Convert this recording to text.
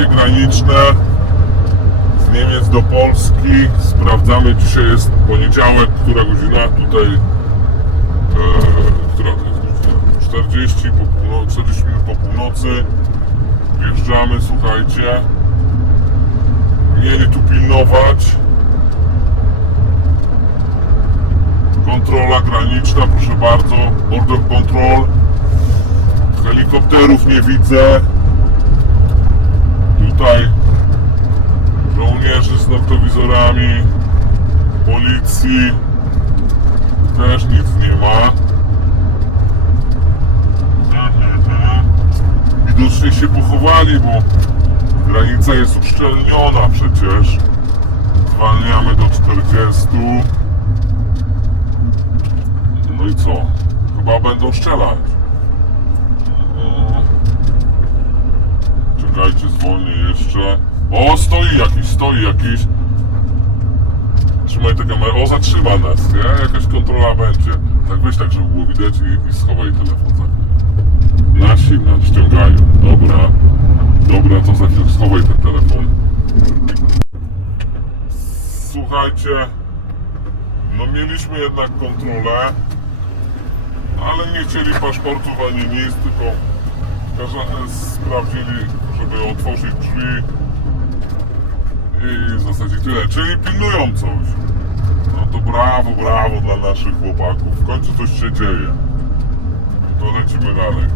przejście graniczne z Niemiec do Polski. Sprawdzamy, dzisiaj jest poniedziałek, która godzina tutaj, e, która to jest godzina? 40, po północy, 40 minut po północy. Wjeżdżamy, słuchajcie. Mieli tu pilnować. Kontrola graniczna, proszę bardzo. Border control. Helikopterów nie widzę. Tutaj żołnierzy z noktowizorami, policji też nic nie ma. Widocznie się pochowali, bo granica jest uszczelniona przecież. Zwalniamy do 40. No i co? Chyba będą strzelać. Jeszcze. O, stoi jakiś, stoi jakiś. Trzymaj tę kamerę. O, zatrzyma nas, nie? Jakaś kontrola będzie. Tak weź tak, żeby było widać i, i schowaj telefon za. Nasi nas ściągają. Dobra. Dobra, to za chwilę schowaj ten telefon. Słuchajcie. No mieliśmy jednak kontrolę. Ale nie chcieli paszportów ani nic, tylko Sprawdzili, żeby otworzyć drzwi i w zasadzie tyle. Czyli pilnują coś. No to brawo, brawo dla naszych chłopaków. W końcu coś się dzieje. To lecimy dalej.